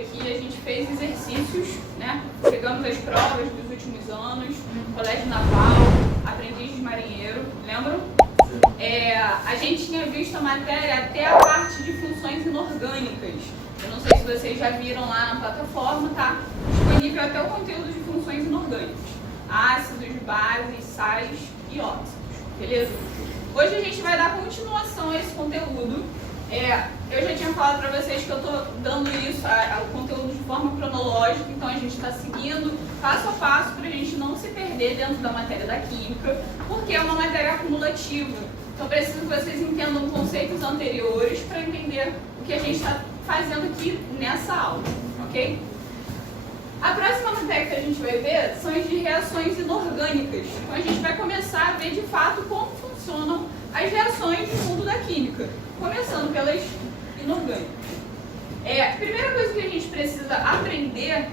aqui a gente fez exercícios, né? Pegamos as provas dos últimos anos, Colégio Naval, Aprendiz de Marinheiro, lembram? A gente tinha visto a matéria até a parte de funções inorgânicas. Eu não sei se vocês já viram lá na plataforma, tá? Disponível até o conteúdo de funções inorgânicas. Ácidos, bases, sais e óxidos, beleza? Hoje a gente vai dar continuação a esse conteúdo. Eu já tinha falado para vocês que eu estou dando isso, o conteúdo de forma cronológica, então a gente está seguindo passo a passo para a gente não se perder dentro da matéria da química, porque é uma matéria acumulativa. Então preciso que vocês entendam conceitos anteriores para entender o que a gente está fazendo aqui nessa aula, ok? A próxima matéria que a gente vai ver são as de reações inorgânicas. Então a gente vai começar a ver de fato como funcionam as reações no mundo da química, começando pelas inorgânicas. A primeira coisa que a gente precisa aprender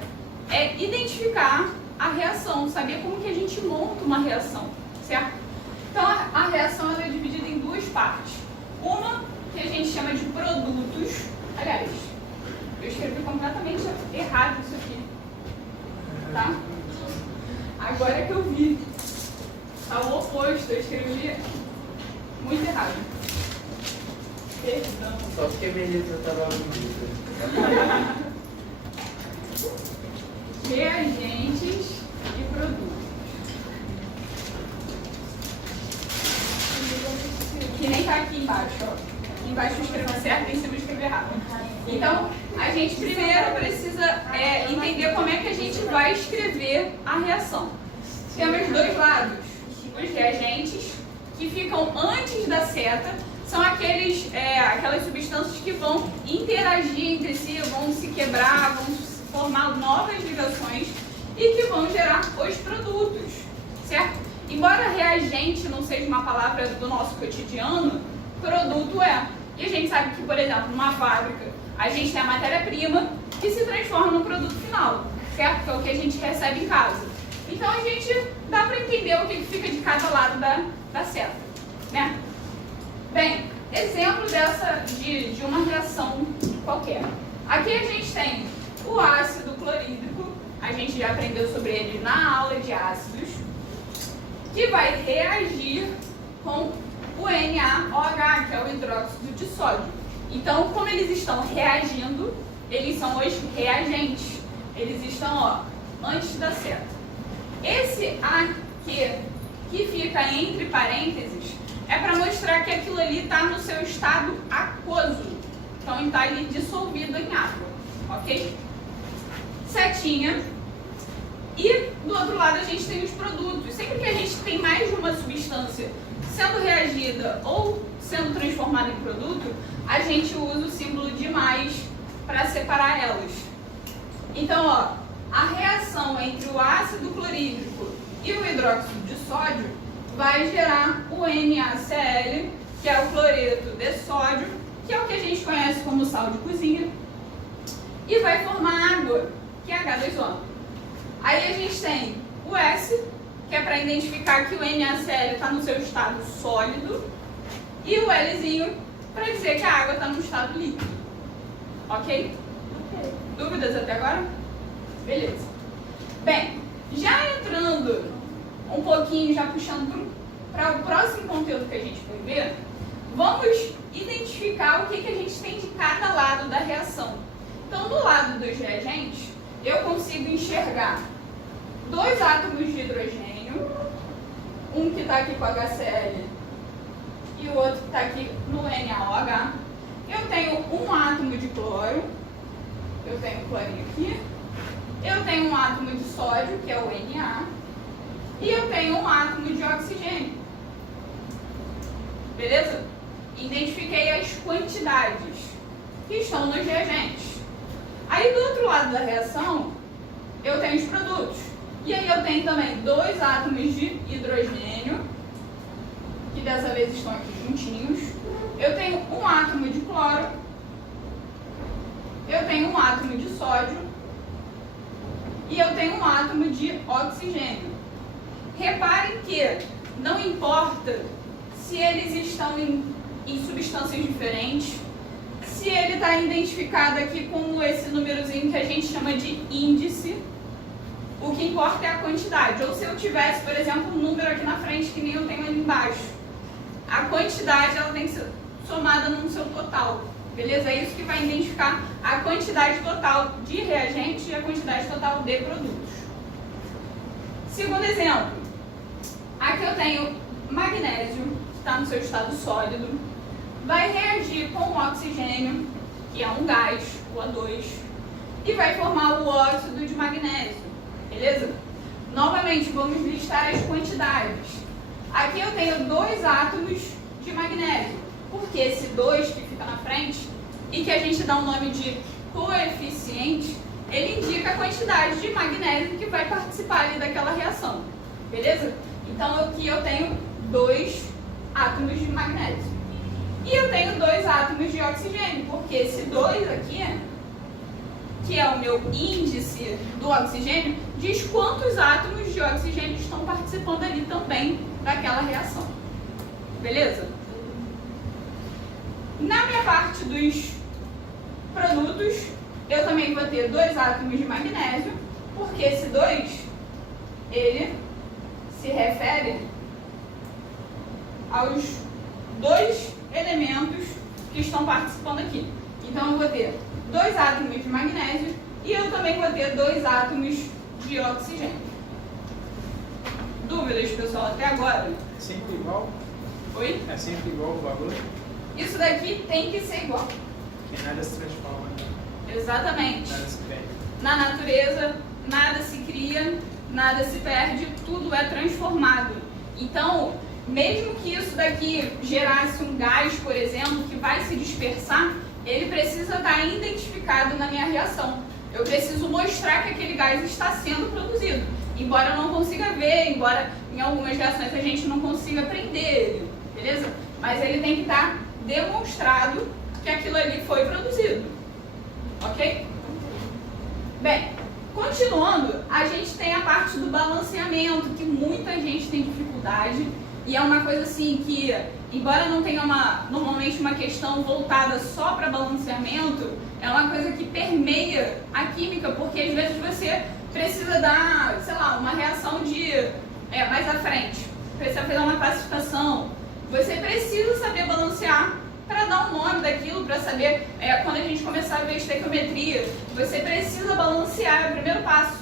é identificar a reação, saber como que a gente monta uma reação, certo? Então a reação ela é dividida em duas partes. Uma que a gente chama de produtos. Aliás, eu escrevi completamente errado isso aqui, tá? Agora que eu vi, tá o oposto, eu escrevi muito errado. Perdão. Só porque a minha letra estava bonita. Reagentes e produtos. Que nem tá aqui embaixo, ó. Aqui embaixo eu escrevo certo e em cima eu escrevo errado. Então, a gente primeiro precisa entender como é que a gente vai escrever a reação. Temos dois lados. Os reagentes, que ficam antes da seta, são aquelas substâncias que vão interagir entre si, vão se quebrar, vão formar novas ligações e que vão gerar os produtos, certo? Embora reagente não seja uma palavra do nosso cotidiano, produto é. E a gente sabe que, por exemplo, numa fábrica, a gente tem a matéria-prima que se transforma num produto final, certo? Que é o que a gente recebe em casa. Então a gente dá para entender o que fica de cada lado da seta, né? Bem, exemplo de uma reação qualquer. Aqui a gente tem o ácido clorídrico, a gente já aprendeu sobre ele na aula de ácidos, que vai reagir com o NaOH, que é o hidróxido de sódio. Então, como eles estão reagindo, eles são os reagentes. Eles estão, antes da seta. Esse aqui, que fica entre parênteses, é para mostrar que aquilo ali está no seu estado aquoso. Então, está ali dissolvido em água, ok? Setinha. E do outro lado a gente tem os produtos. Sempre que a gente tem mais de uma substância sendo reagida ou sendo transformada em produto, a gente usa o símbolo de mais para separar elas. Então, a reação entre o ácido clorídrico e o hidróxido de sódio vai gerar o NaCl, que é o cloreto de sódio, que é o que a gente conhece como sal de cozinha, e vai formar água, que é H2O. Aí a gente tem o S, que é para identificar que o NaCl está no seu estado sólido, e o Lzinho para dizer que a água está no estado líquido. Ok? Dúvidas até agora? Beleza. Bem, já entrando um pouquinho, já puxando para o próximo conteúdo que a gente vai ver, vamos identificar o que a gente tem de cada lado da reação. Então, do lado dos reagentes, eu consigo enxergar dois átomos de hidrogênio, um que está aqui com HCl e o outro que está aqui no NaOH. Eu tenho um átomo de cloro, eu tenho o clorinho aqui, eu tenho um átomo de sódio, que é o Na, e eu tenho um átomo de oxigênio. Beleza? Identifiquei as quantidades que estão nos reagentes. Aí do outro lado da reação, eu tenho os produtos. E aí eu tenho também dois átomos de hidrogênio, que dessa vez estão aqui juntinhos. Eu tenho um átomo de cloro. Eu tenho um átomo de sódio. E eu tenho um átomo de oxigênio. Reparem que não importa se eles estão em substâncias diferentes, Se ele está identificado aqui com esse númerozinho que a gente chama de índice, o que importa é a quantidade. Ou se eu tivesse, por exemplo, um número aqui na frente que nem eu tenho ali embaixo, a quantidade ela tem que ser somada no seu total. Beleza? É isso que vai identificar a quantidade total de reagente e a quantidade total de produtos. Segundo exemplo, aqui eu tenho magnésio, que está no seu estado sólido, vai reagir com o oxigênio, que é um gás, o O2, e vai formar o óxido de magnésio, beleza? Novamente, vamos listar as quantidades. Aqui eu tenho 2 átomos de magnésio, porque esse 2 que fica na frente, e que a gente dá um nome de coeficiente, ele indica a quantidade de magnésio que vai participar ali daquela reação, beleza? Então aqui eu tenho 2 átomos de magnésio. E eu tenho 2 átomos de oxigênio, porque esse 2 aqui, que é o meu índice do oxigênio, diz quantos átomos de oxigênio estão participando ali também daquela reação. Beleza? Na minha parte dos produtos, eu também vou ter 2 átomos de magnésio, porque esse 2, ele se refere aos 2 elementos que estão participando aqui. Então eu vou ter 2 átomos de magnésio e eu também vou ter 2 átomos de oxigênio. Dúvidas, pessoal, até agora? É sempre igual? Oi? É sempre igual o valor? Isso daqui tem que ser igual. Que nada se transforma, né? Exatamente. Nada se perde. Na natureza, nada se cria, nada se perde, tudo é transformado. Então, mesmo que isso daqui gerasse um gás, por exemplo, que vai se dispersar, ele precisa estar identificado na minha reação. Eu preciso mostrar que aquele gás está sendo produzido. Embora eu não consiga ver, embora em algumas reações a gente não consiga prender ele, beleza? Mas ele tem que estar demonstrado que aquilo ali foi produzido, ok? Bem, continuando, a gente tem a parte do balanceamento, que muita gente tem dificuldade, e é uma coisa assim que, embora não tenha normalmente uma questão voltada só para balanceamento, é uma coisa que permeia a química, porque às vezes você precisa dar, sei lá, uma reação de mais à frente, precisa fazer uma classificação, você precisa saber balancear para dar o nome daquilo, para saber, quando a gente começar a ver estequiometria, você precisa balancear, o primeiro passo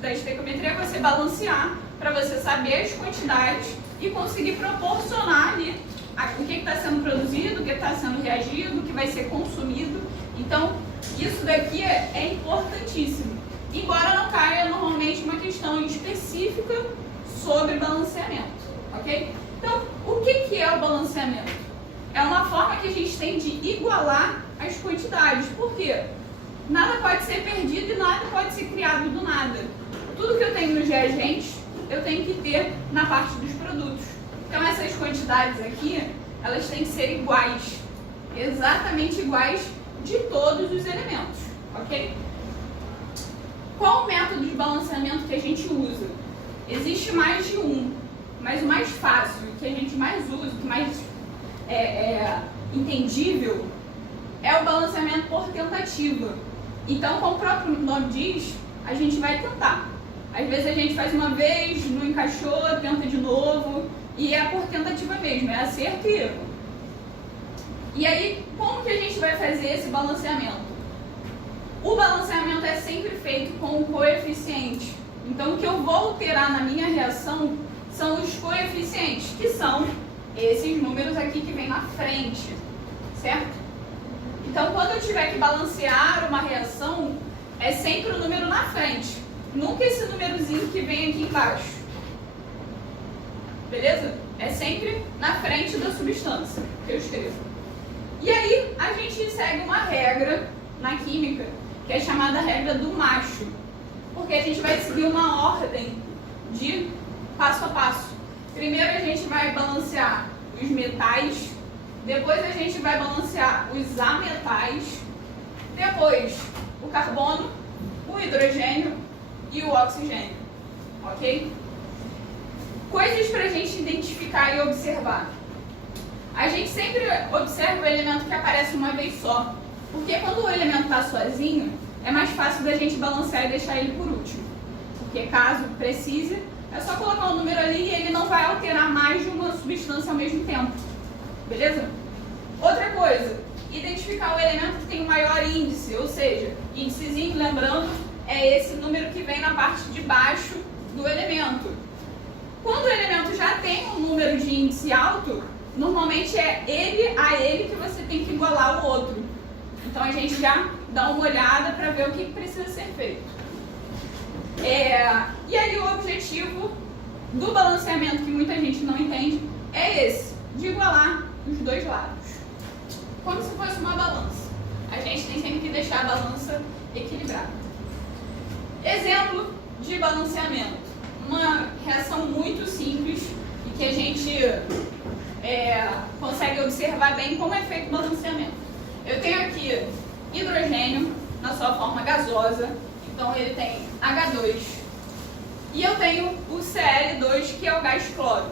da estequiometria é você balancear, para você saber as quantidades e conseguir proporcionar ali o que está sendo produzido, o que está sendo reagido, o que vai ser consumido. Então, isso daqui é importantíssimo. Embora não caia normalmente uma questão específica sobre balanceamento, ok? Então, o que é o balanceamento? É uma forma que a gente tem de igualar as quantidades. Por quê? Nada pode ser perdido e nada pode ser criado do nada. Tudo que eu tenho nos reagentes, eu tenho que ter na parte dos produtos. Então, essas quantidades aqui, elas têm que ser iguais. Exatamente iguais de todos os elementos, ok? Qual o método de balanceamento que a gente usa? Existe mais de um, mas o mais fácil, o que a gente mais usa, o que mais entendível, é o balanceamento por tentativa. Então, como o próprio nome diz, a gente vai tentar. Às vezes a gente faz uma vez, não encaixou, tenta de novo, e é por tentativa mesmo, é acerto e erro. E aí, como que a gente vai fazer esse balanceamento? O balanceamento é sempre feito com o coeficiente. Então, o que eu vou alterar na minha reação são os coeficientes, que são esses números aqui que vem na frente, certo? Então, quando eu tiver que balancear uma reação, é sempre o número na frente, nunca esse númerozinho que vem aqui embaixo. Beleza? É sempre na frente da substância que eu escrevo. E aí, a gente segue uma regra na química, que é chamada regra do macho, porque a gente vai seguir uma ordem de passo a passo. Primeiro a gente vai balancear os metais, depois a gente vai balancear os ametais, depois o carbono, o hidrogênio e o oxigênio, ok? Coisas para a gente identificar e observar. a gente sempre observa o elemento que aparece uma vez só. Porque quando o elemento está sozinho, é mais fácil da gente balancear e deixar ele por último. Porque caso precise, é só colocar um número ali e ele não vai alterar mais de uma substância ao mesmo tempo. Beleza? Outra coisa, identificar o elemento que tem o maior índice, ou seja, índicezinho, lembrando, é esse número que vem na parte de baixo do elemento. Quando o elemento já tem um número de índice alto, normalmente é ele a ele que você tem que igualar o outro. Então a gente já dá uma olhada para ver o que precisa ser feito. E aí o objetivo do balanceamento, que muita gente não entende, é esse, de igualar os dois lados. Como se fosse uma balança. A gente tem sempre que deixar a balança equilibrada. Exemplo de balanceamento. Uma reação muito simples e que a gente consegue observar bem como é feito o balanceamento. Eu tenho aqui hidrogênio na sua forma gasosa, então ele tem H2. E eu tenho o Cl2, que é o gás cloro.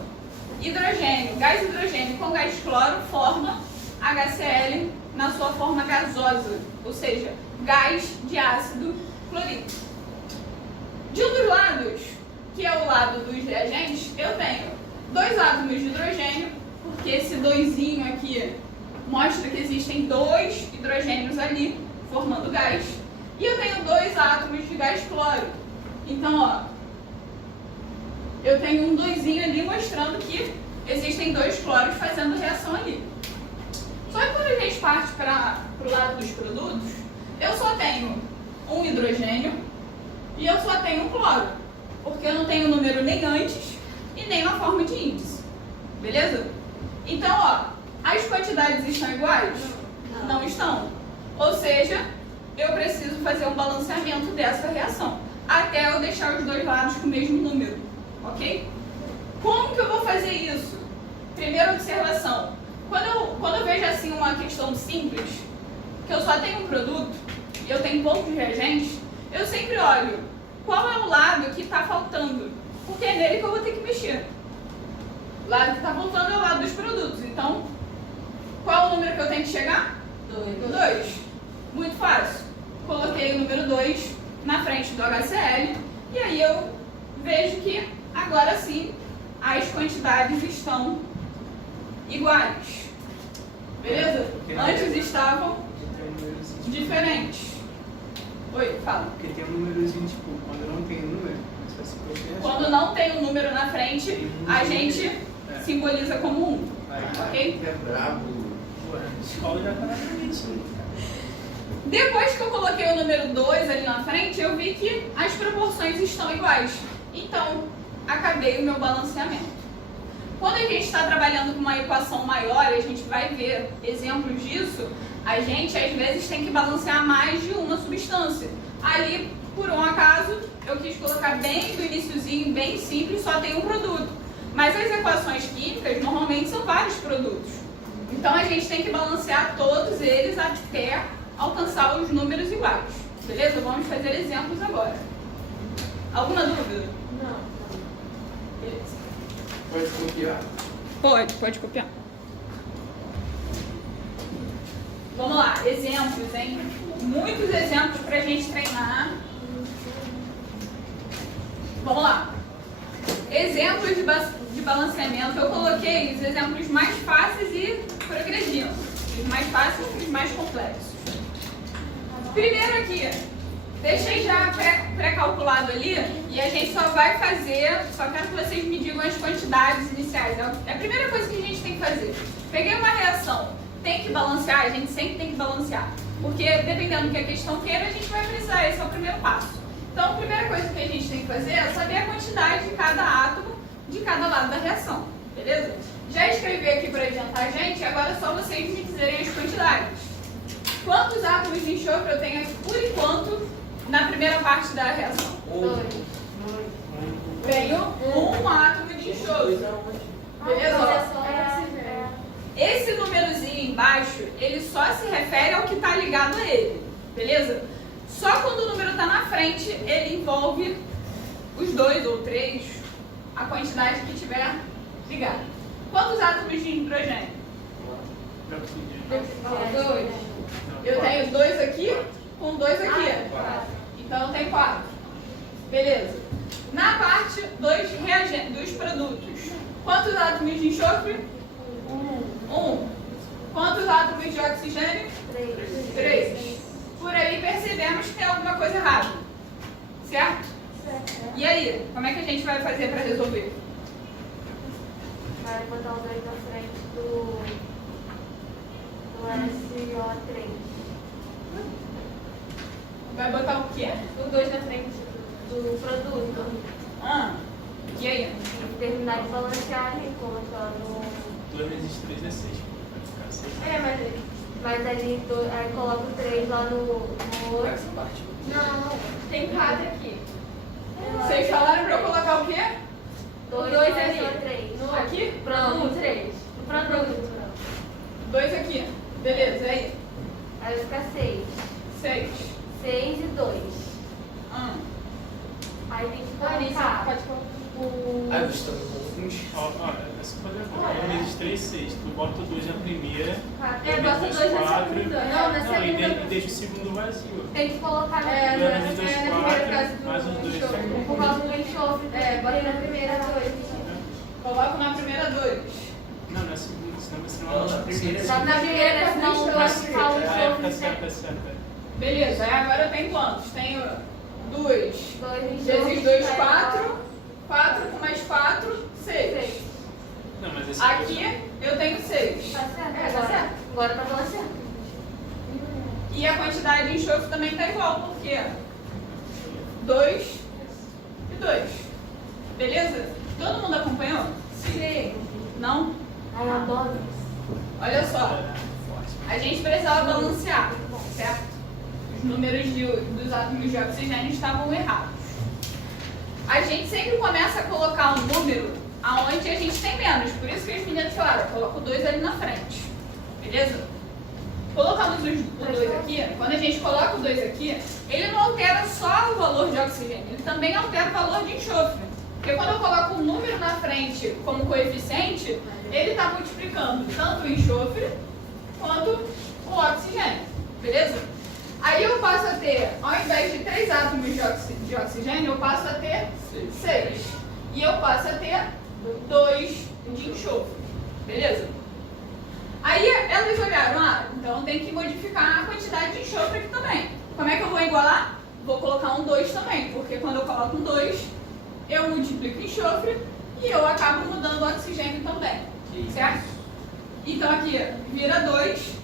Hidrogênio, gás hidrogênio com gás cloro forma HCl na sua forma gasosa, ou seja, gás de ácido clorídrico. De um dos lados, que é o lado dos reagentes, eu tenho 2 átomos de hidrogênio, porque esse doisinho aqui mostra que existem 2 hidrogênios ali, formando gás. E eu tenho 2 átomos de gás cloro. Então, ó, eu tenho um doisinho ali mostrando que existem 2 cloros fazendo reação ali. Só que quando a gente parte para o lado dos produtos, eu só tenho um hidrogênio e eu só tenho um cloro, porque eu não tenho número nem antes e nem na forma de índice. Beleza? Então, ó, as quantidades estão iguais? Não estão. Ou seja, eu preciso fazer um balanceamento dessa reação, até eu deixar os dois lados com o mesmo número. Ok? Como que eu vou fazer isso? Primeira observação. Quando eu vejo assim uma questão simples, que eu só tenho um produto e eu tenho poucos reagentes, eu sempre olho qual é o lado que está faltando, porque é nele que eu vou ter que mexer. O lado que está faltando é o lado dos produtos. Então, qual é o número que eu tenho que chegar? 2. Muito fácil. Coloquei o número 2 na frente do HCl e aí eu vejo que agora sim as quantidades estão iguais. Beleza? Antes estavam diferentes. Oi, fala. Porque tem um númerozinho, tipo, quando não tem número. Quando não tem um número na frente, a gente simboliza como 1. Ok? É brabo. A escola já tá na frente. Depois que eu coloquei o número 2 ali na frente, eu vi que as proporções estão iguais. Então, acabei o meu balanceamento. Quando a gente está trabalhando com uma equação maior, a gente vai ver exemplos disso, a gente às vezes tem que balancear mais de uma substância. Ali, por um acaso, eu quis colocar bem do iniciozinho, bem simples, só tem um produto. Mas as equações químicas normalmente são vários produtos. Então a gente tem que balancear todos eles até alcançar os números iguais. Beleza? Vamos fazer exemplos agora. Alguma dúvida? Não. Beleza. Pode copiar? Pode copiar. Vamos lá, exemplos, hein? Muitos exemplos para a gente treinar. Vamos lá. Exemplos de balanceamento. Eu coloquei os exemplos mais fáceis e progredindo. Os mais fáceis e os mais complexos. Primeiro aqui, deixei já pré-calculado ali e a gente só vai fazer, só quero que vocês me digam as quantidades iniciais. É a primeira coisa que a gente tem que fazer. Peguei uma reação, tem que balancear, a gente sempre tem que balancear. Porque dependendo do que a questão queira, a gente vai precisar, esse é o primeiro passo. Então a primeira coisa que a gente tem que fazer é saber a quantidade de cada átomo de cada lado da reação. Beleza? Já escrevi aqui para adiantar a gente, agora é só vocês me dizerem as quantidades. Quantos átomos de enxofre eu tenho aqui, por enquanto, na primeira parte da reação? 2. Tenho um átomo de enxofre. Beleza? Esse númerozinho embaixo, ele só se refere ao que está ligado a ele. Beleza? Só quando o número está na frente, ele envolve os 2 ou 3, a quantidade que tiver ligado. Quantos átomos de hidrogênio? De oxigênio. 2. Eu tenho 2 aqui com 2 aqui. Então eu tenho 4. Beleza. Na parte dos produtos, quantos átomos de enxofre? 1. Quantos átomos de oxigênio? 3. Por aí percebemos que tem alguma coisa errada. Certo? E aí, como é que a gente vai fazer para resolver? Vai botar o 2 na frente do SO3. Vai botar o quê? O 2 na frente do produto. E aí? E terminar de balancear e colocando. 2 vezes 3 é 6. Vai ficar 6. Mas ali aí coloca o 3 lá no outro. Essa parte. Não, tem 4 aqui. Vocês falaram para eu colocar o quê? 2 ali. SO3. Aqui? Produto. 3. O produto. 2 aqui. Beleza, e aí? Aí vai ficar 6. 6. 6 e 2. Aí tem que colocar. Pode colocar. Aí você está com uns. Ó, essa pode ver. 2 vezes 3, 6. Tu bota o 2 na primeira. Bota o 2 na segunda. Não, na segunda. E deixa o segundo vazio. Tem que colocar na 2 vezes 2, 4. Mais os 2. Por causa do enxofre. Bota na primeira 2. Coloco na primeira 2. Não, na segunda, senão você não Não, vai na primeira. Só na primeira, senão vai ficar o Ah, enxofre. tá certo, tá certo. Beleza, aí agora eu tenho quantos? Tenho 2 2 vezes 2, 4. 4 com mais 4, 6. Não, mas esse Aqui eu tenho 6. Tá certo. Agora tá balanceando. E a quantidade de enxofre também está igual, porque 2 e 2. Beleza? Todo mundo acompanhou? Sim. Não? Ai, eu adoro. Olha só. A gente precisava balancear, certo? Os números dos átomos de oxigênio estavam errados. A gente sempre começa a colocar um número aonde a gente tem menos. Por isso que os meninos falaram, coloca o 2 ali na frente. Beleza? Colocando o 2 aqui, quando a gente coloca o 2 aqui, ele não altera só o valor de oxigênio, ele também altera o valor de enxofre. Porque quando eu coloco um número na frente como coeficiente, ele está multiplicando tanto o enxofre quanto o oxigênio. Beleza? Aí eu passo a ter, ao invés de 3 átomos de oxigênio, eu passo a ter 6. E eu passo a ter 2 de enxofre. Beleza? Aí elas olharam, então tem que modificar a quantidade de enxofre aqui também. Como é que eu vou igualar? Vou colocar um 2 também, porque quando eu coloco um 2, eu multiplico enxofre e eu acabo mudando o oxigênio também. Certo? Então aqui vira 2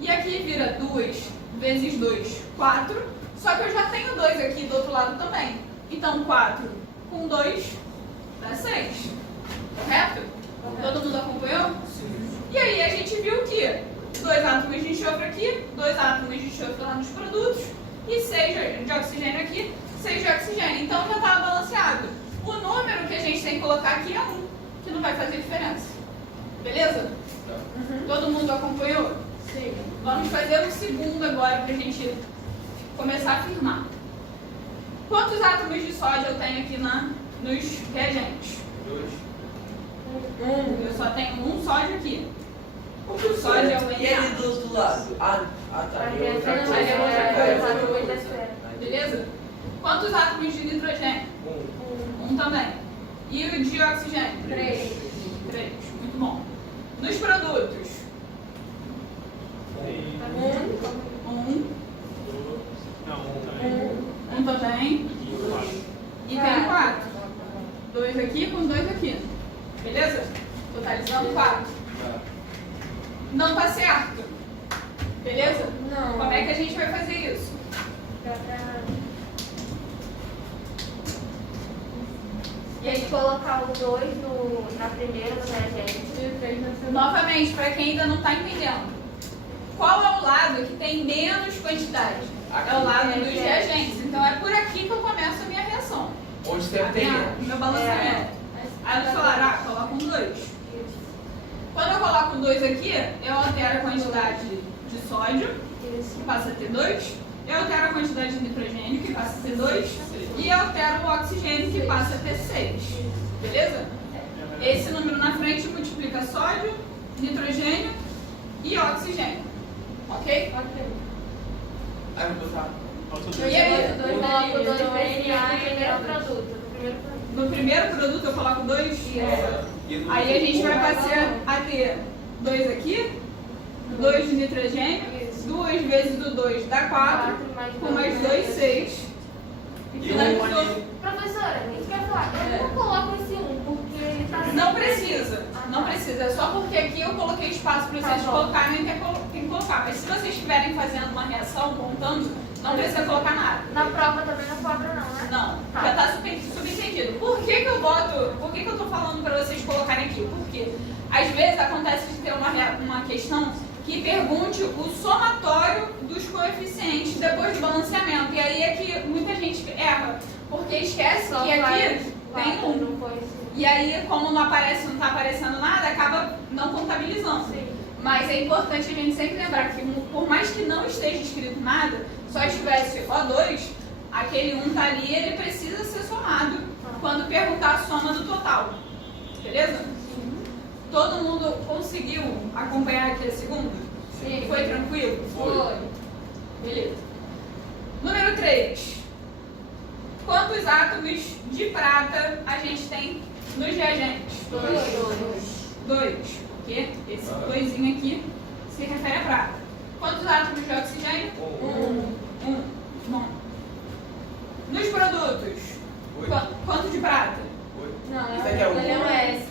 e aqui vira 2 vezes 2, 4. Só que eu já tenho 2 aqui do outro lado também. Então 4 com 2 dá 6. Correto? Todo mundo acompanhou? Sim. E aí a gente viu que 2 átomos de enxofre aqui, 2 átomos de enxofre lá nos produtos e 6 de oxigênio aqui, 6 de oxigênio. Então já estava balanceado. O número que a gente tem que colocar aqui é 1, que não vai fazer diferença. Beleza? Todo mundo acompanhou? Sim. Vamos fazer o segundo agora para a gente começar a afirmar. Quantos átomos de sódio eu tenho aqui nos reagentes? 2. Eu só tenho um sódio aqui. O sódio é o E ele do outro lado? Tá. Ali é outra coisa. Beleza? Quantos átomos de nitrogênio? 1 também. E o de oxigênio? 3. Muito bom. Nos produtos? 1. Não, 1 também. E tem 4. 2 aqui com 2 aqui. Beleza? Totalizando 4. Não tá certo. Beleza? Não. Como é que a gente vai fazer isso? E aí colocar o 2 na primeira do reagente. Novamente, para quem ainda não está entendendo. Qual é o lado que tem menos quantidade? É o lado dos reagentes. Então é por aqui que eu começo a minha reação. Onde tem Meu balanceamento. Aí eles falaram, coloca um 2. Quando eu coloco um 2 aqui, eu altero a quantidade de sódio, que passa a ter 2. Eu altero a quantidade de nitrogênio, que passa a ter 2. E eu altero o oxigênio, que passa a ter 6. Beleza? Esse número na frente multiplica sódio, nitrogênio e oxigênio. Ok? Ok. Aí eu vou botar. Falta E dois. aí? Coloco 2 no primeiro produto. No primeiro produto eu coloco 2? E no Aí a gente vai segundo, passar a ter 2 aqui, 2 de nitrogênio, 2 vezes o 2 dá 4, com mais 2, 6. E E finalizou. Professora, isso que eu ia falar. Eu não coloco esse 1 porque ele tá... Não precisa, não precisa. É só porque aqui eu coloquei espaço para vocês colocarem e tem que colocar. Mas se vocês estiverem fazendo uma reação, contando, não precisa colocar nada. Na prova também não cobra não, né? Não, Tá. já está subentendido. Por que eu estou falando para vocês colocarem aqui? Porque às vezes acontece de ter uma questão que pergunte o somatório dos coeficientes depois do balanceamento. E aí é que muita gente erra, porque esquece Só que aqui vai- tem vai, um. não foi esse. E aí, como não está aparecendo nada, acaba não contabilizando. Sim. Mas é importante a gente sempre lembrar que, por mais que não esteja escrito nada, só estivesse O2, aquele 1 tá ali, ele precisa ser somado quando perguntar a soma do total. Beleza? Todo mundo conseguiu acompanhar aqui a segunda? Sim. Foi tranquilo? Foi. Beleza. Número 3. Quantos átomos de prata a gente tem nos reagentes? 2. Porque esse doisinho aqui se refere a prata. Quantos átomos de oxigênio? 1. Bom. Nos produtos, quanto de prata? Não, Isso aqui é o ele é um um. S.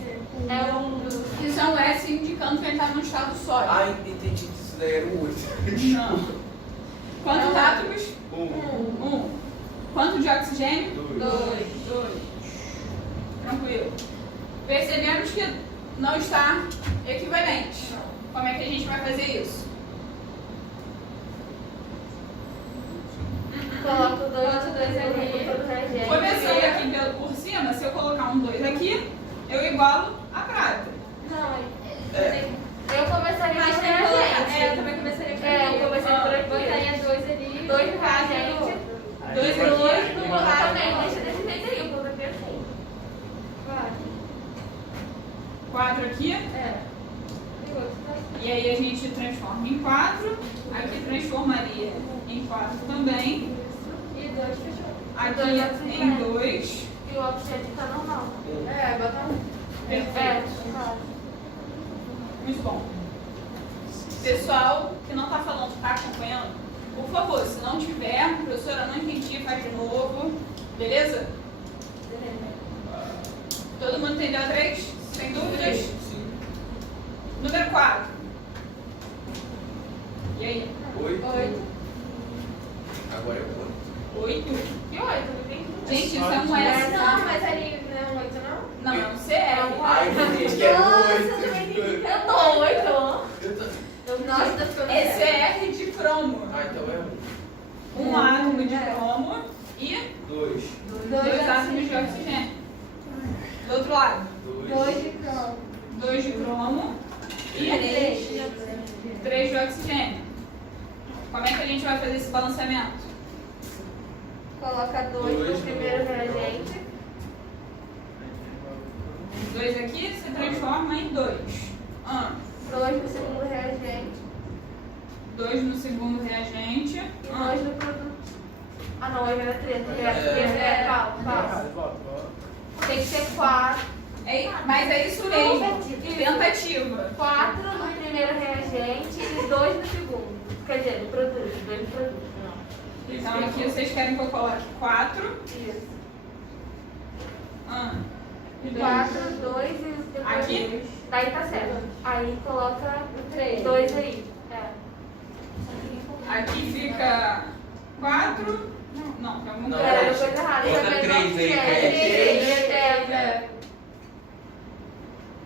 É um... Isso é um S indicando que ele está no estado sólido. Ah, entendi que isso daí era o 8. Não. Quantos átomos? 1. 1. Quanto de oxigênio? 2. 2. Tranquilo. Percebemos que não está equivalente. Como é que a gente vai fazer isso? Coloco 2 ali. Todo reagente. Começando aqui por cima, se eu colocar um 2 aqui, eu igualo a prata. Não, É. eu começaria Mas por tem que colocar. reagente. É, eu também começaria por É, aqui. eu comecei por aqui. Botaria 2 ali. 2 no reagente. 2 2 aqui. no outro também. Deixa desse jeito aí, eu coloquei assim. Vai. 4 aqui. É. E aí a gente transforma em 4. Aqui transformaria em 4 também. E 2 fechou. Aqui em 2. E o oxigênio tá normal. É, bota um. Perfeito. Muito bom. Pessoal que não está falando, está acompanhando? Por favor, se não tiver, professora, não entendi, faz de novo. Beleza? Todo mundo entendeu a 3? Sem dúvidas? Sim. Número 4. E aí? 8. 8. Agora é o 8. 8? E 8, não tem? Gente, isso é um S. Não, mas ali não é um 8, não? Não, é um CR. Ai, tem gente que é Nossa, 8. eu também entendi. Eu tô 8. Eu tô... Nossa, tá ficando É sério. CR de cromo. Ah, então é 1 átomo de cromo e 1. 2. 2 átomos de oxigênio. Do outro lado, 2 de cromo. 2 de cromo e 3 de oxigênio. Como é que a gente vai fazer esse balanceamento? Coloca 2 no primeiro reagente. 2 aqui se transforma em 2. 2 no segundo reagente. 2 no segundo reagente. E 2 no produto. Ah, não, hoje era 3. Calma. Volta. Tem que ser 4. Mas é isso mesmo. Tentativa. 4 no primeiro reagente e 2 no segundo. Quer dizer, no produto. 2 no produto. Não. Então aqui vocês querem que eu coloque 4. Isso. 4. 4, 2 e depois Aqui? 2. Daí tá certo. Aí coloca 3. 2 aí. É. Aqui fica 4. Não, tem alguma Não, coisa. Era coisa errada. Bota Também 3 não aí, quer. é.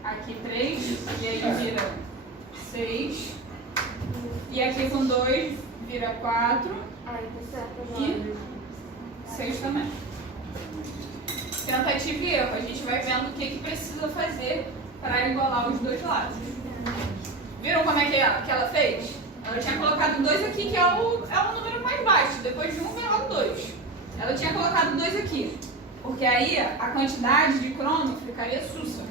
Aqui 3. E aí vira 6. E aqui com 2 vira 4. Aí tá certo. E 6 também. Tentativa e erro. A gente vai vendo o que precisa fazer para igualar os dois lados. Viram como é que ela fez? Ela tinha colocado 2 aqui, que é o número mais baixo. Depois de 1 vem logo 2. Ela tinha colocado 2 aqui. Porque aí a quantidade de cromo ficaria sussa.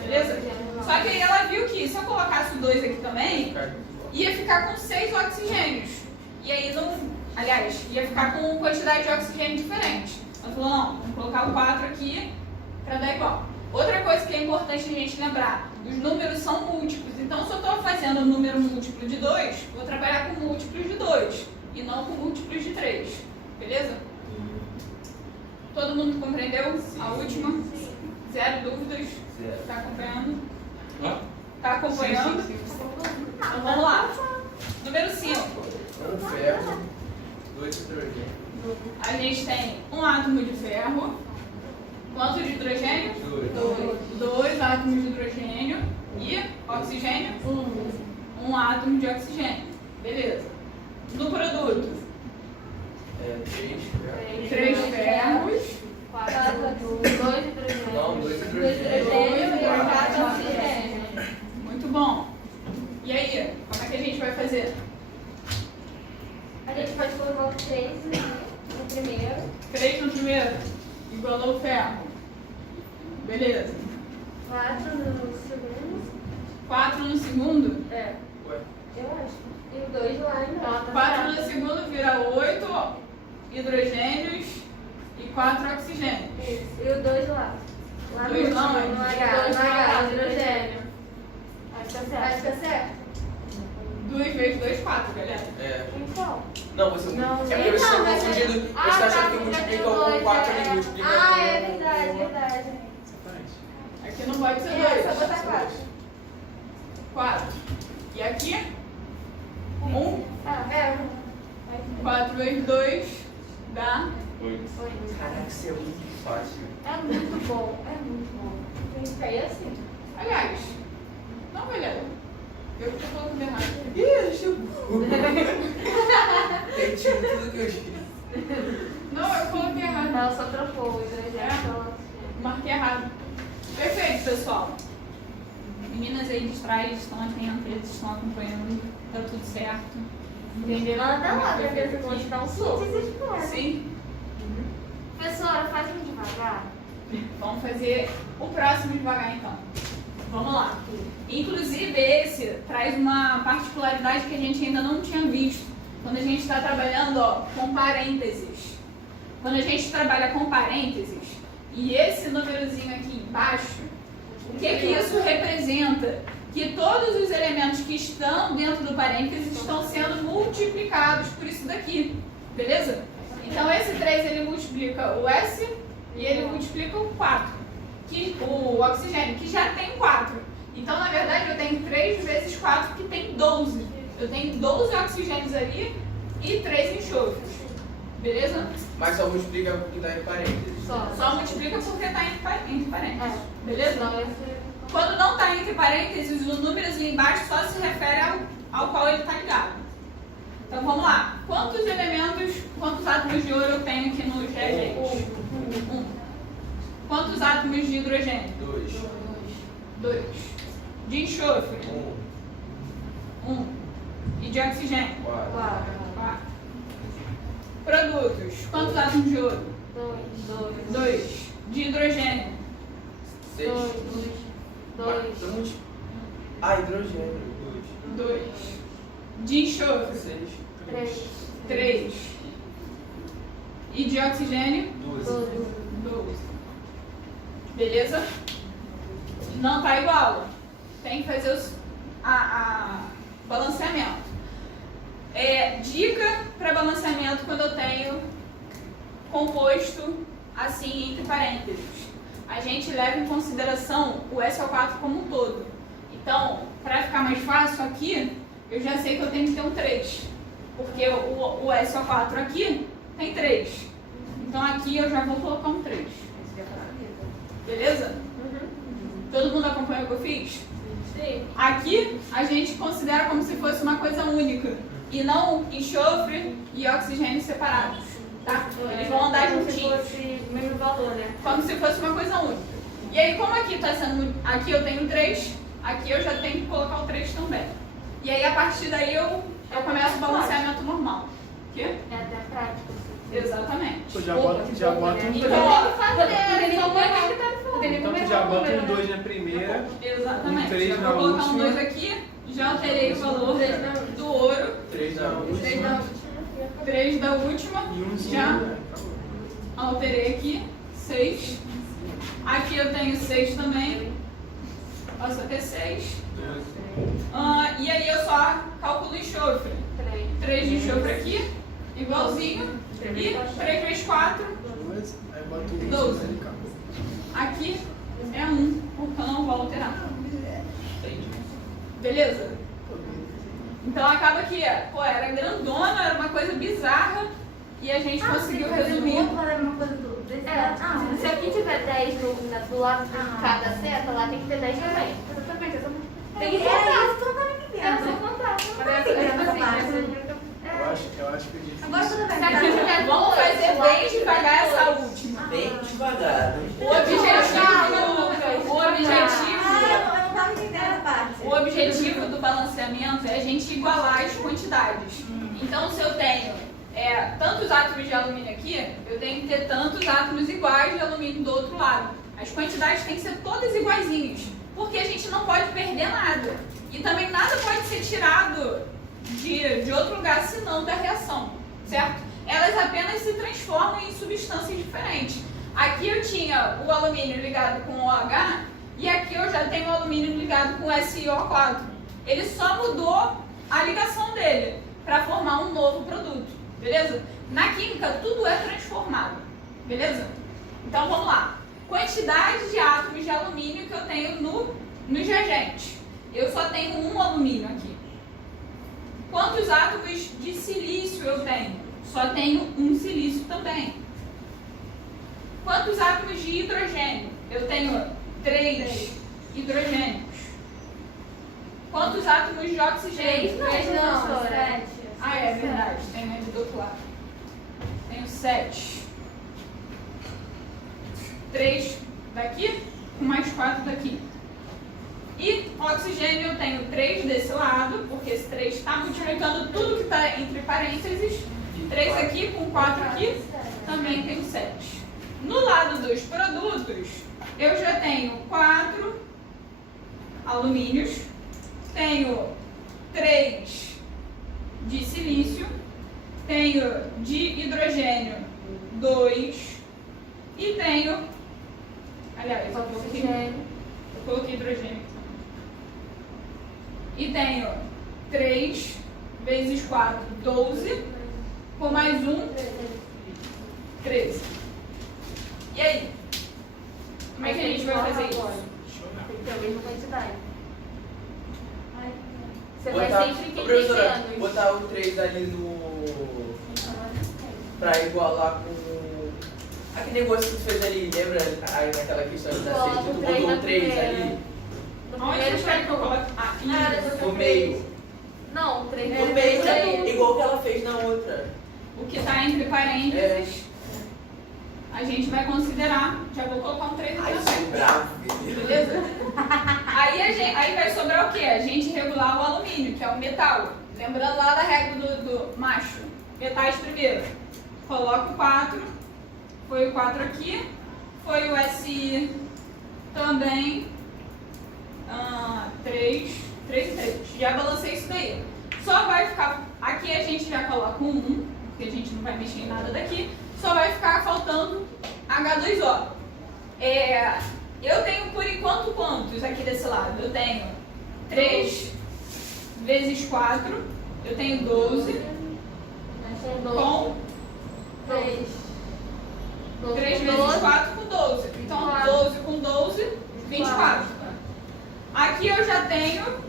Beleza? Só que aí ela viu que se eu colocasse o 2 aqui também, ia ficar com 6 oxigênios. E aí não. Aliás, ia ficar com quantidade de oxigênio diferente. Ela falou, não, vamos colocar o 4 aqui para dar igual. Outra coisa que é importante a gente lembrar, os números são múltiplos. Então, se eu estou fazendo um número múltiplo de 2, vou trabalhar com múltiplos de 2 e não com múltiplos de 3. Beleza? Todo mundo compreendeu a última? Sim. Zero dúvidas? Zero. Está acompanhando? Hã? Está acompanhando? Sim. Então vamos lá. Número 5. Um ferro, 2 hidrogênio. A gente tem um átomo de ferro. Quanto de hidrogênio? 2 átomos de hidrogênio. E oxigênio? Um átomo de oxigênio. Beleza. No produto, 3 ferros. 2 hidrogênios. Não, 2 Dois hidrogênios. hidrogênio e 4 oxigênio. Muito bom. E aí, como é que a gente vai fazer? A gente pode colocar o 3 no primeiro. 3 no primeiro, igualou o ferro. Beleza. 4 no segundo. 4 no segundo. É, Ué, eu acho. E o 2 lá em 4 no segundo vira 8 hidrogênios e 4 oxigênios. Isso. E o 2 lá. Lá no 2 último, não, no é. H. Dois No no H, H, hidrogênio. Acho que tá certo. Acho que tá certo. 2 vezes 2, 4, galera. é. Então. Não, você Não, é porque nem você está não, mas confundindo. Você está achando que multiplica com 4 e multiplica com. Ah, é verdade, verdade. Exatamente. Aqui não pode ser É, só 2. botar 4. 4. E aqui? 1. É. 4 vezes 2 dá. 8. Caraca, isso é muito fácil. É muito bom, é muito bom. Tem que cair assim. Aliás, não, galera. Eu que tô falando errado. Ih, deixa eu. Tem tipo tudo que eu disse. Não, eu coloquei errado. Ela só trocou o hidrogênio pelo oxigênio. Marquei errado. Perfeito, pessoal. Meninas aí de trás estão atentas, estão acompanhando. Tá tudo certo. Entenderam? Manda como lá é que pra foi ver se feito eu vou aqui? te dar um soco. Sim. Professora, faz um devagar. Vamos fazer o próximo devagar, então. Vamos lá. Inclusive, esse traz uma particularidade que a gente ainda não tinha visto. Quando a gente está trabalhando com parênteses. Quando a gente trabalha com parênteses, e esse númerozinho aqui embaixo, o que isso representa? Que todos os elementos que estão dentro do parênteses estão sendo multiplicados por isso daqui. Beleza? Então, esse 3 ele multiplica o S e ele multiplica o 4. O oxigênio, que já tem 4. Então, na verdade, eu tenho 3 vezes 4, que tem 12. Eu tenho 12 oxigênios ali e 3 enxofres. Beleza? Mas só multiplica porque tá em parênteses. Só multiplica porque está entre parênteses. É. Beleza? Não, esse... Quando não está entre parênteses, o númerozinho embaixo só se refere ao qual ele está ligado. Então, vamos lá. Quantos elementos, quantos átomos de ouro eu tenho aqui no reagente? 1. Quantos átomos de hidrogênio? 2. 2. De enxofre? 1. 1. E de oxigênio? 4. 4. Produtos. Quantos átomos de ouro? 2. 2. De hidrogênio? 6. 2. Ah, hidrogênio. 2. De enxofre? 6. 3. 3. E de oxigênio? 12. 12. Beleza? Não tá igual. Tem que fazer balanceamento. Dica para balanceamento quando eu tenho composto assim entre parênteses. A gente leva em consideração o SO4 como um todo. Então, para ficar mais fácil aqui, eu já sei que eu tenho que ter um 3. Porque o SO4 aqui tem 3. Então aqui eu já vou colocar um 3. Beleza? Todo mundo acompanha o que eu fiz? Sim. Aqui a gente considera como se fosse uma coisa única. E não enxofre e oxigênio separados. Tá? Eles vão andar juntinhos. Como se fosse o mesmo valor, né? Como se fosse uma coisa única. E aí, como aqui tá sendo. Aqui eu tenho 3, aqui eu já tenho que colocar o 3 também. E aí, a partir daí, eu começo o balanceamento normal. O quê? É até prático. Exatamente. Pô, já bota um Então, 2. ó, Então tu já bota um 2 na primeira, exatamente. um 3 Eu na vou colocar um última. 2 aqui Já alterei o valor do ouro. 3 da última. 3 da última. E um Já né? alterei aqui. 6. Aqui eu tenho 6 também. Passo a ter 6. E aí eu só calculo enxofre. 3 de enxofre aqui, igualzinho. E 3 vezes 4, Aí bota o 12. Aqui é 1, porque eu não vou alterar. Beleza? Então acaba que, pô, era grandona, era uma coisa bizarra e a gente conseguiu resumir. Se aqui tiver 10 do lado de cada seta, lá tem que ter 10 também. Tem que contar. Eu acho que eu disse. Agora tudo bem. Se aqui tiver, vamos fazer bem devagar essa última. Bem devagar. O objetivo do balanceamento é a gente igualar as quantidades. Então, se eu tenho tantos átomos de alumínio aqui, eu tenho que ter tantos átomos iguais de alumínio do outro lado. As quantidades têm que ser todas iguaizinhas, porque a gente não pode perder nada. E também nada pode ser tirado de outro lugar senão da reação, certo? Elas apenas se transformam em substâncias diferentes. Aqui eu tinha o alumínio ligado com OH e aqui eu já tenho o alumínio ligado com SiO4. Ele só mudou a ligação dele para formar um novo produto, beleza? Na química tudo é transformado, beleza? Então vamos lá. Quantidade de átomos de alumínio que eu tenho nos reagentes. Eu só tenho um alumínio aqui. Quantos átomos de silício eu tenho? Só tenho um silício também. Quantos átomos de hidrogênio? Eu tenho 3 hidrogênios. Quantos átomos de oxigênio? 3 não, 7. Ah, é verdade. Tenho ali do outro lado. Tenho 7. 3 daqui, com mais 4 daqui. E oxigênio eu tenho 3 desse lado, porque esse 3 está multiplicando tudo que está entre parênteses. 3 aqui com 4 aqui, também tenho 7. No lado dos produtos, eu já tenho 4 alumínios, tenho 3 de silício, tenho de hidrogênio 2 e tenho, aliás, eu coloquei hidrogênio. E tenho 3 vezes 4, 12, com mais 1, 13. E aí? Como é que a gente vai fazer isso? Tem que ter a mesma quantidade. Você vai sempre Professora, entendendo. botar o 3 ali no... pra igualar com... Aquele negócio que tu fez ali, lembra? Aí naquela questão da Coloca sexta, tu o 3 botou na o 3 primeira. ali. Onde vocês querem que eu coloque? Aqui. No meio. Não, 3 No meio, né? Igual que ela fez na outra. O que está entre parênteses, a gente vai considerar. Já vou colocar um 3 aqui Ai, na sou frente. bravo. Beleza? Aí vai sobrar o quê? A gente regular o alumínio, que é o metal. Lembrando lá da regra do macho. Metais primeiro. Coloco 4. Foi o 4 aqui. Foi o SI também. 3 e 3. Já balancei isso daí. Só vai ficar... Aqui a gente já coloca um 1, porque a gente não vai mexer em nada daqui. Só vai ficar faltando H2O. Eu tenho, por enquanto, quantos aqui desse lado? Eu tenho 3 vezes 4. Eu tenho 12. Com 3. 3 vezes 4 com 12. Então, 12 com 12, 24. Aqui eu já tenho...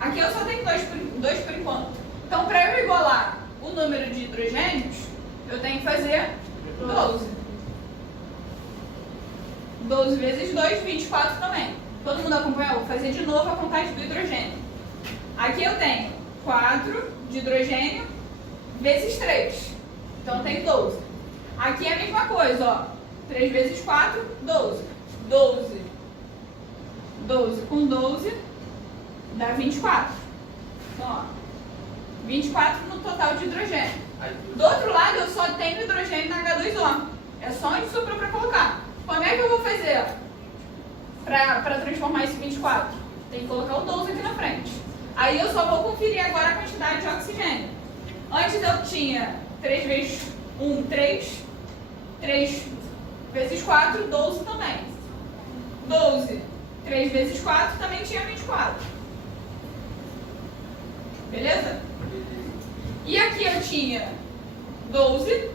Aqui eu só tenho 2 por enquanto. Então, para eu igualar o número de hidrogênios, eu tenho que fazer 12. 12 vezes 2, 24 também. Todo mundo acompanhou? Vou fazer de novo a contagem do hidrogênio. Aqui eu tenho 4 de hidrogênio vezes 3. Então, eu tenho 12. Aqui é a mesma coisa, ó. 3 vezes 4, 12. 12. 12 com 12 dá 24. Então, ó. 24 no total de hidrogênio. Do outro lado, eu só tenho hidrogênio na H2O. É só onde sobrou para colocar. Como é que eu vou fazer para transformar esse 24? Tem que colocar o 12 aqui na frente. Aí eu só vou conferir agora a quantidade de oxigênio. Antes eu tinha 3 vezes 1, 3. 3 vezes 4, 12 também. 12. 3 vezes 4 também tinha 24. Beleza? E aqui eu tinha 12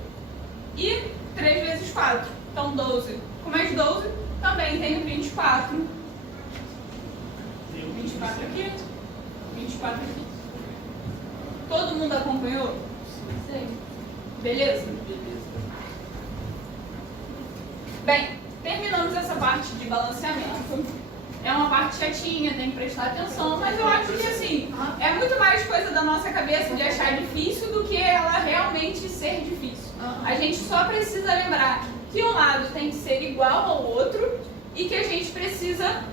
e 3 vezes 4. Então 12 com mais 12 também tenho 24. 24 aqui. 24 aqui. Todo mundo acompanhou? Sim. Beleza? Bem, terminamos essa parte de balanceamento. É uma parte chatinha, tem que prestar atenção, mas eu acho que assim, é muito mais coisa da nossa cabeça de achar difícil do que ela realmente ser difícil. A gente só precisa lembrar que um lado tem que ser igual ao outro e que a gente precisa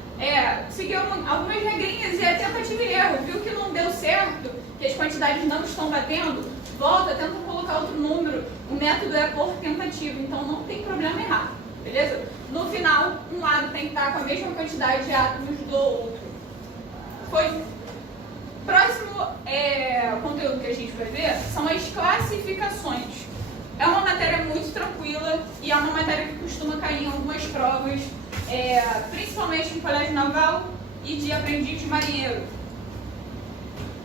seguir algumas regrinhas e é tentativa e erro. Viu que não deu certo, que as quantidades não estão batendo, volta, tenta colocar outro número. O método é por tentativa, então não tem problema errar. Beleza? No final, um lado tem que estar com a mesma quantidade de átomos do outro. Foi? Próximo conteúdo que a gente vai ver são as classificações. É uma matéria muito tranquila e é uma matéria que costuma cair em algumas provas, principalmente em colégio naval e de aprendiz de marinheiro.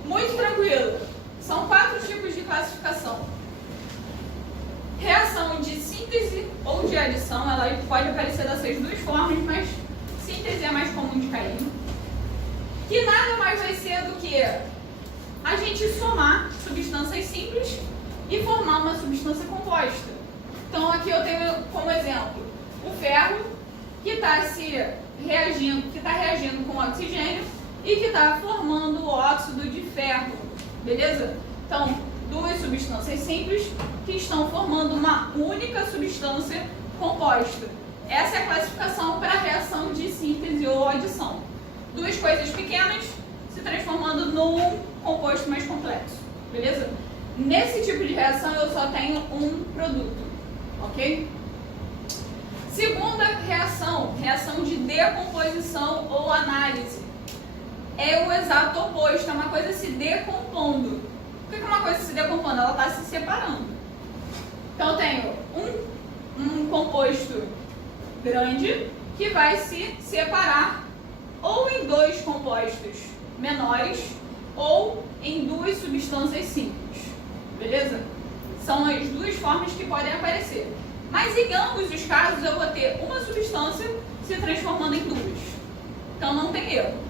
Muito tranquilo. São 4 tipos de classificação. Reação de síntese ou de adição, ela pode aparecer dessas duas formas, mas síntese é mais comum de cair. Que nada mais vai ser do que a gente somar substâncias simples e formar uma substância composta. Então aqui eu tenho como exemplo o ferro, que está reagindo com oxigênio e que está formando o óxido de ferro. Beleza? Então, 2 substâncias simples que estão formando uma única substância composta. Essa é a classificação para a reação de síntese ou adição. 2 coisas pequenas se transformando num composto mais complexo. Beleza? Nesse tipo de reação eu só tenho um produto. Ok? Segunda reação, reação de decomposição ou análise. É o exato oposto, é uma coisa se decompondo. Por que uma coisa se decompondo? Ela está se separando. Então eu tenho um composto grande que vai se separar ou em 2 compostos menores ou em 2 substâncias simples. Beleza? São as 2 formas que podem aparecer. Mas em ambos os casos eu vou ter uma substância se transformando em 2. Então não tem erro.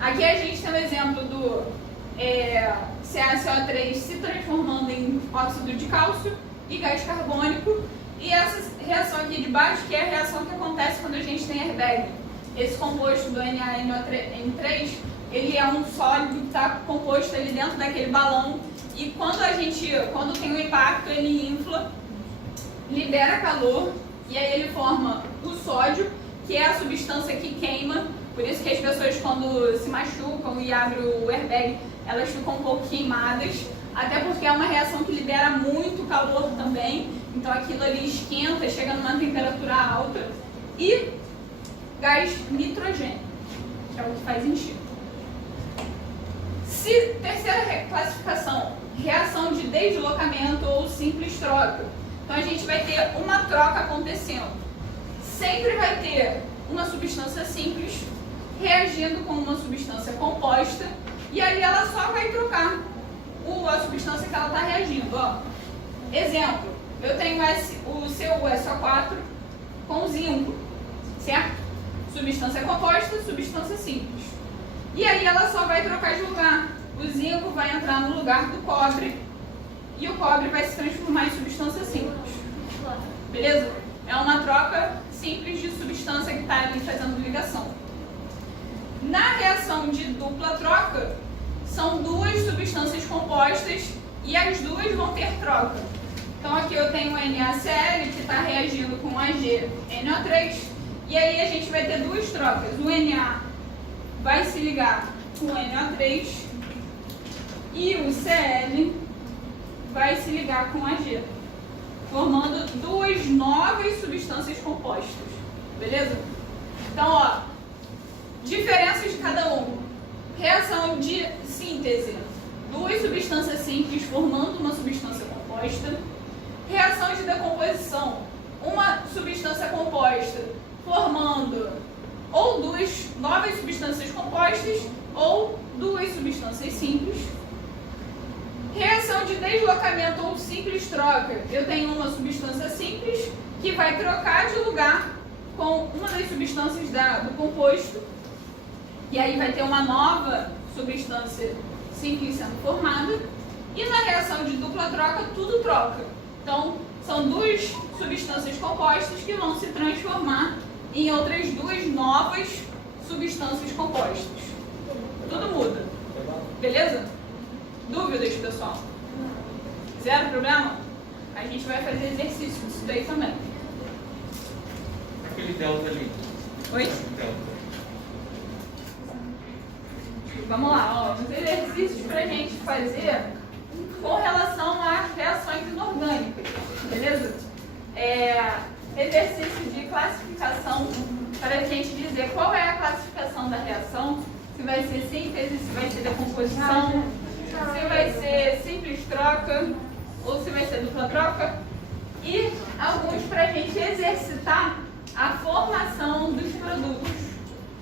Aqui a gente tem o exemplo do CaCO3 se transformando em óxido de cálcio e gás carbônico. E essa reação aqui de baixo, que é a reação que acontece quando a gente tem airbag. Esse composto do NaNO3, ele é um sólido que está composto ali dentro daquele balão. E quando tem um impacto, ele infla, libera calor e aí ele forma o sódio, que é a substância que queima. Por isso que as pessoas, quando se machucam e abrem o airbag, elas ficam um pouco queimadas, até porque é uma reação que libera muito calor também, então aquilo ali esquenta, chega numa temperatura alta. E gás nitrogênio, que é o que faz encher. Terceira classificação, reação de deslocamento ou simples troca. Então a gente vai ter uma troca acontecendo. Sempre vai ter uma substância simples reagindo com uma substância composta e aí ela só vai trocar a substância que ela está reagindo. Ó. Exemplo, eu tenho o CuSO4 com zinco, certo? Substância composta, substância simples. E aí ela só vai trocar de lugar. O zinco vai entrar no lugar do cobre e o cobre vai se transformar em substância simples. Beleza? É uma troca simples de substância que está ali fazendo ligação. Na reação de dupla troca, são 2 substâncias compostas e as 2 vão ter troca. Então aqui eu tenho o NaCl que está reagindo com AgNO3 e aí a gente vai ter 2 trocas. O Na vai se ligar com o NO3 e o Cl vai se ligar com Ag, formando 2 novas substâncias compostas. Beleza? Então, ó, diferenças de cada um. Reação de síntese. Duas substâncias simples formando uma substância composta. Reação de decomposição. Uma substância composta formando ou duas novas substâncias compostas ou duas substâncias simples. Reação de deslocamento ou simples troca. Eu tenho uma substância simples que vai trocar de lugar com uma das substâncias do composto. E aí vai ter uma nova substância simples sendo formada. E na reação de dupla troca, tudo troca. Então, são duas substâncias compostas que vão se transformar em outras duas novas substâncias compostas. Tudo muda. Beleza? Dúvidas, pessoal? Zero problema? A gente vai fazer exercício disso daí também. Aquele delta ali. Oi? Delta. Vamos lá, ó. Os exercícios pra gente fazer com relação às reações inorgânicas. Beleza? Exercício de classificação para a gente dizer qual é a classificação da reação. Se vai ser síntese, se vai ser decomposição, se vai ser simples troca ou se vai ser dupla troca. E alguns para a gente exercitar a formação dos produtos.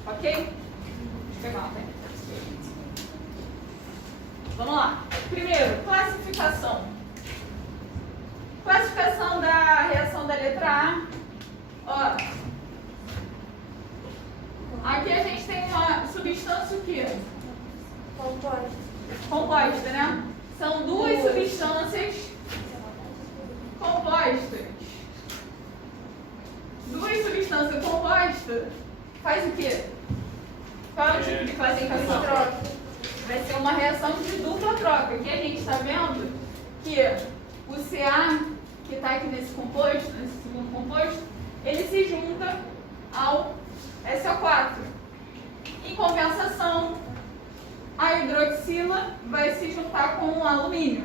Ok? Deixa eu pegar uma pena. Vamos lá. Primeiro, classificação. Classificação da reação da letra A. Ó, aqui a gente tem uma substância o quê? Composta, né? São duas substâncias compostas. Duas substâncias compostas faz o quê? Qual é o tipo de classificação? Vai ser uma reação de dupla troca. Aqui a gente está vendo que o Ca, que está aqui nesse composto, nesse segundo composto, ele se junta ao SO4. Em compensação, a hidroxila vai se juntar com o alumínio.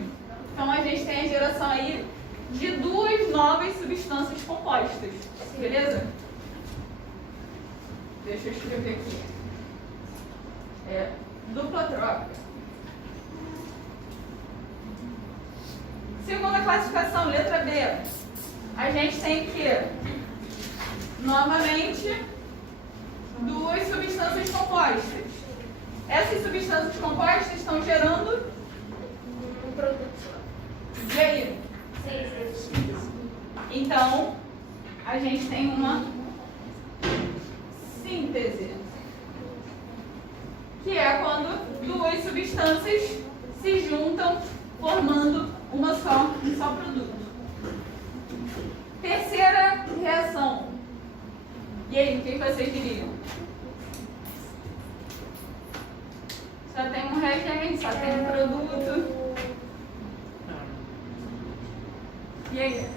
Então a gente tem a geração aí de duas novas substâncias compostas. Beleza? Deixa eu escrever aqui. Dupla troca. Segunda classificação, letra B. A gente tem que, novamente, duas substâncias compostas. Essas substâncias compostas estão gerando Um produto. E aí? Sim. Então, a gente tem uma síntese, que é quando duas substâncias se juntam formando um só produto. Terceira reação. E aí, o que vocês diriam? Só tem um reagente, só tem um produto. E aí?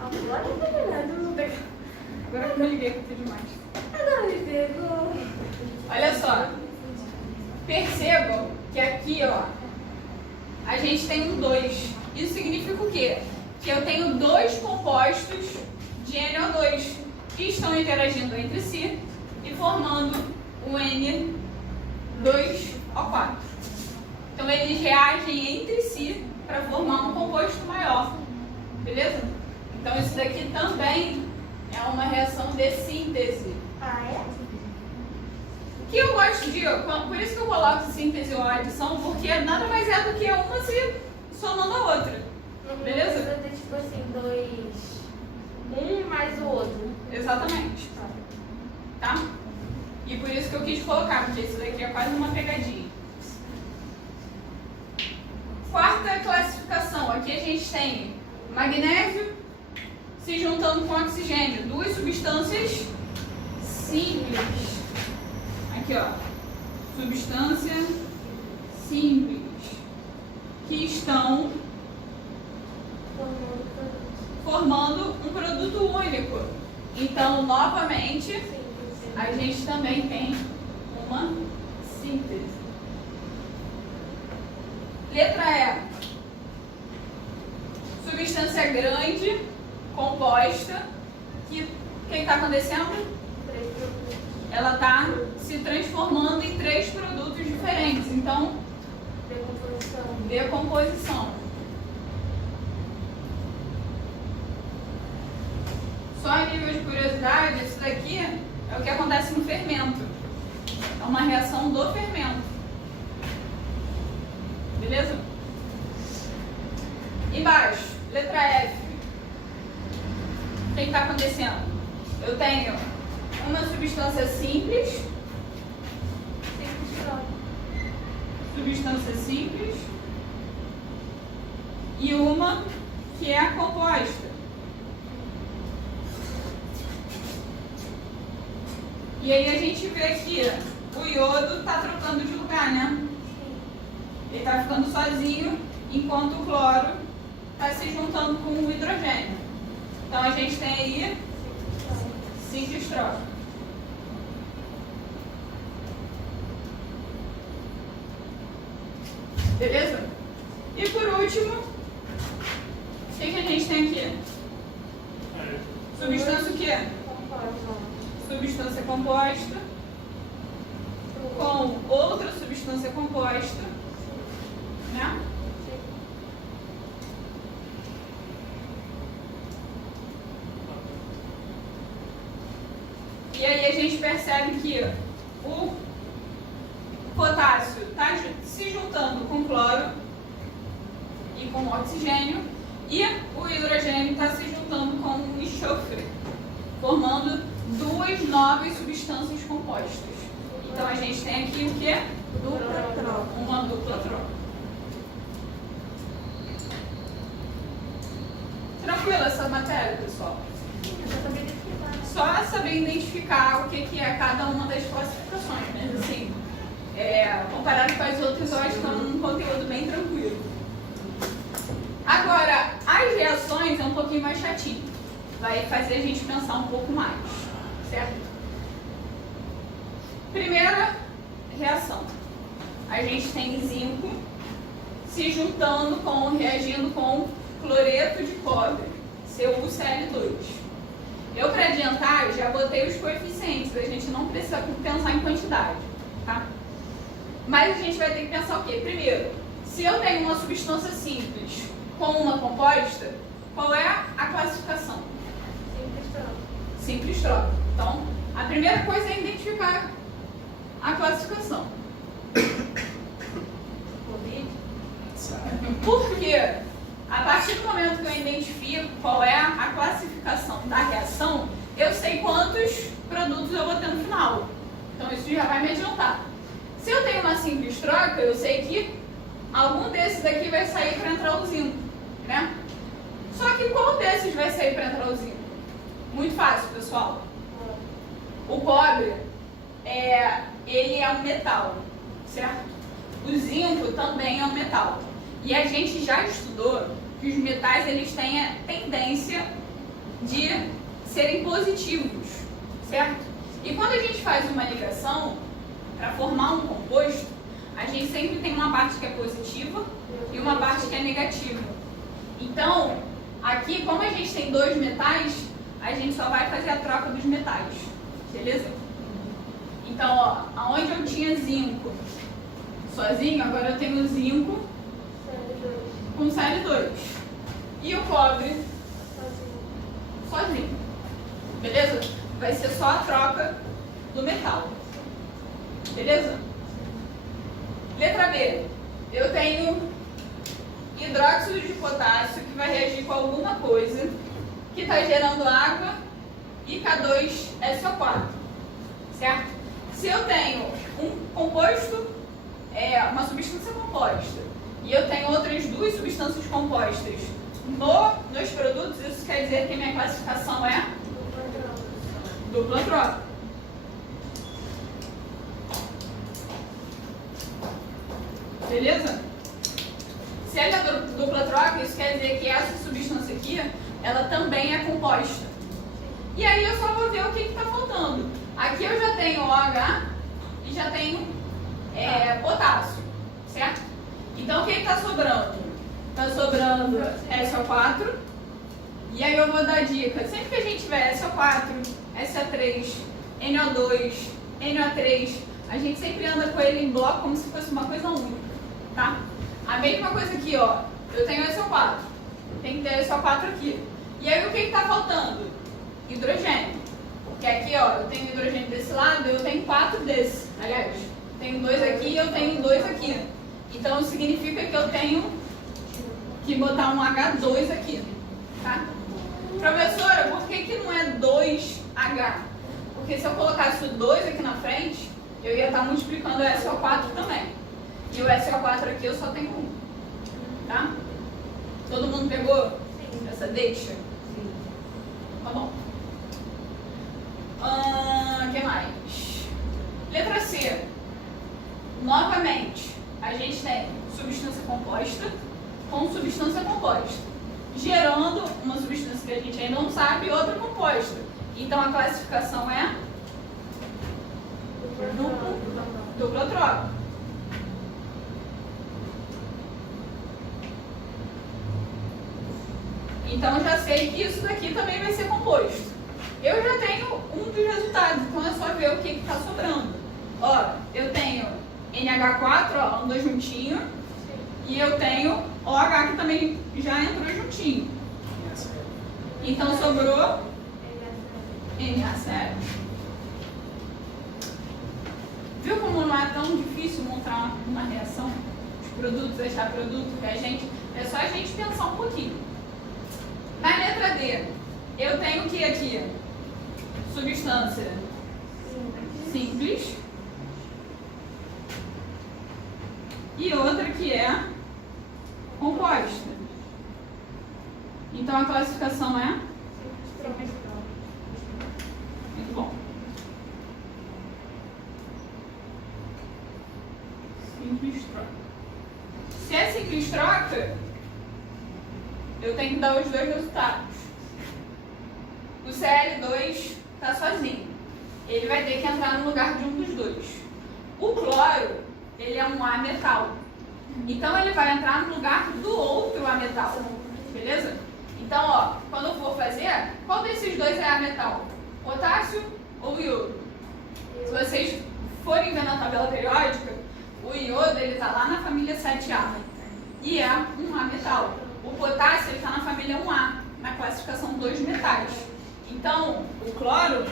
Agora tá pegando. Agora que eu liguei que eu fiz demais. Não me pegou. Olha só. Percebam que aqui, ó, a gente tem um 2. Isso significa o quê? Que eu tenho dois compostos de NO2 que estão interagindo entre si e formando o N2O4. Então, eles reagem entre si para formar um composto maior. Beleza? Então, isso daqui também é uma reação de síntese. Ah, é? Que eu gosto de, por isso que eu coloco síntese ou adição, porque nada mais é do que uma se somando a outra. Beleza? Precisa ter, tipo assim, dois. Um mais o outro. Exatamente. Tá? E por isso que eu quis colocar, porque isso daqui é quase uma pegadinha. Quarta classificação. Aqui a gente tem magnésio se juntando com oxigênio. Duas substâncias simples. Aqui, ó. Substância simples. Que estão formando um produto único. Então, novamente, a gente também tem uma síntese. Letra E. Substância grande, composta, que o que está acontecendo? ela está se transformando em 3 produtos diferentes. Então, decomposição. Só a nível de curiosidade, isso daqui é o que acontece no fermento. É uma reação do fermento. Beleza? Embaixo, letra F. O que está acontecendo? Eu tenho uma substância simples. Substância simples. E uma que é composta. E aí a gente vê que o iodo está trocando de lugar, né? Ele está ficando sozinho, enquanto o cloro está se juntando com o hidrogênio. Então a gente tem aí simples troca. Beleza? E por último, o que a gente tem aqui? Substância o quê? Substância composta com outra substância composta, né? E aí a gente percebe que o potássio está se juntando com cloro e com oxigênio, e o hidrogênio está se juntando com o enxofre, formando 2 novas substâncias compostas. Então a gente tem aqui o quê? Dupla troca. Uma dupla troca. Tranquila essa matéria, pessoal? Só saber identificar o que é cada uma das classificações, mas assim, comparado com as outras, eu acho que é um conteúdo bem tranquilo. Agora, as reações é um pouquinho mais chatinho. Vai fazer a gente pensar um pouco mais, certo? Primeira reação. A gente tem zinco se juntando reagindo com cloreto de cobre, CuCl2. Eu, para adiantar, já botei os coeficientes, a gente não precisa pensar em quantidade, tá? Mas a gente vai ter que pensar o quê? Primeiro, se eu tenho uma substância simples com uma composta, qual é a classificação? Simples troca. Então, a primeira coisa é identificar a classificação. Porque a partir do momento que eu identifico qual é a classificação da reação, eu sei quantos produtos eu vou ter no final. Então isso já vai me adiantar. Se eu tenho uma simples troca, eu sei que algum desses aqui vai sair para entrar o zinco, né? Só que qual desses vai sair para entrar o zinco? Muito fácil, pessoal. O cobre, ele é um metal, certo? O zinco também é um metal. E a gente já estudou que os metais eles têm a tendência de serem positivos, certo? E quando a gente faz uma ligação para formar um composto, a gente sempre tem uma parte que é positiva e uma parte que é negativa. Então, aqui, como a gente tem 2 metais, a gente só vai fazer a troca dos metais, beleza? Então, ó, aonde eu tinha zinco sozinho, agora eu tenho zinco com Cl2. E o cobre sozinho. Beleza? Vai ser só a troca do metal. Beleza? Letra B. Eu tenho hidróxido de potássio que vai reagir com alguma coisa que está gerando água e K2SO4. Certo? Se eu tenho um composto, uma substância composta, e eu tenho outras 2 substâncias compostas nos produtos, isso quer dizer que a minha classificação é dupla troca. Beleza? Se ela é dupla troca, isso quer dizer que essa substância aqui, ela também é composta. E aí eu só vou ver o que está faltando. Aqui eu já tenho OH e já tenho potássio, certo? Então o que está sobrando? Está sobrando SO4. E aí eu vou dar dica. Sempre que a gente tiver SO4, SO3, NO2 NO3, a gente sempre anda com ele em bloco como se fosse uma coisa única, tá? A mesma coisa aqui, ó, eu tenho SO4, tem que ter SO4 aqui. E aí o que está faltando? Hidrogênio. Porque aqui, ó, eu tenho hidrogênio desse lado, eu tenho 4 desse. Aliás, tenho 2 aqui e eu tenho 2 aqui. Então significa que eu tenho que botar um H2 aqui, tá? Professora, por que não é 2H? Porque se eu colocasse o 2 aqui na frente, eu ia estar multiplicando o SO4 também. E o SO4 aqui eu só tenho 1. Tá? Todo mundo pegou essa deixa? Sim. Tá bom. O que mais? Letra C. Novamente, a gente tem substância composta com substância composta, gerando uma substância que a gente ainda não sabe e outra composta. Então a classificação é dupla troca. Então eu já sei que isso daqui também vai ser composto. Eu já tenho um dos resultados, então é só ver o que está sobrando. Ó, eu tenho NH4, ó, andou juntinho, e eu tenho OH que também já entrou juntinho. Então sobrou NaCl. Viu como não é tão difícil montar uma reação? Os produtos, achar produto que a gente... É só a gente pensar um pouquinho. Na letra D, eu tenho o que aqui? Substância simples. E outra que é composta. Então a classificação é? Muito bom. Simples troca. Se é simples troca, eu tenho que dar os dois resultados. O Cl2 está sozinho. Ele vai ter que entrar no lugar de um dos dois. O cloro, ele é um A metal. Então ele vai entrar no lugar do outro A metal. Beleza? Então, ó, quando eu for fazer, qual desses dois é A metal? Potássio ou iodo? Se vocês forem ver na tabela periódica, o iodo ele está lá na família 7A. E é um A metal. O potássio está na família 1A, na classificação 2 metais. Então, o cloro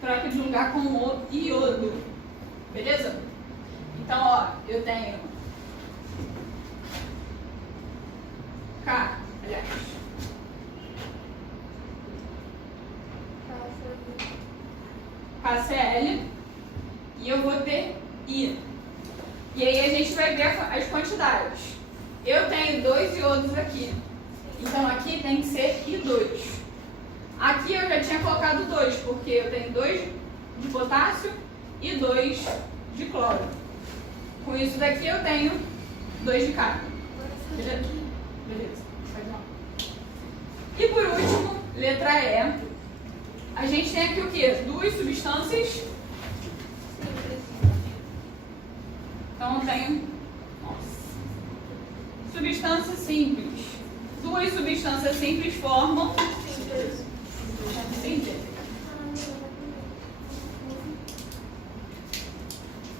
troca de lugar com o iodo. Beleza? Então, ó, eu tenho K, aliás, KCl, e eu vou ter I. E aí a gente vai ver as quantidades. Eu tenho 2 iodos aqui. Então aqui tem que ser I2. Aqui eu já tinha colocado 2, porque eu tenho 2 de potássio e 2 de cloro. Com isso daqui eu tenho 2 de K. Beleza? Beleza. E por último, letra E. A gente tem aqui o quê? 2 substâncias. Então eu tenho substância simples. 2 substâncias simples formam síntese.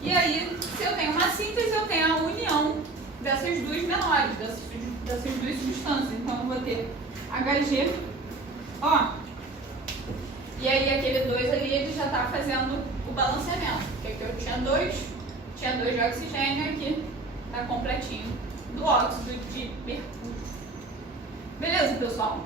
E aí, se eu tenho uma síntese, eu tenho a união dessas duas menores, dessas duas substâncias. Então eu vou ter Hg, ó. E aí aquele 2 ali, ele já está fazendo o balanceamento. Porque aqui eu tinha 2 de oxigênio, aqui está completinho do óxido de mercúrio. Beleza, pessoal?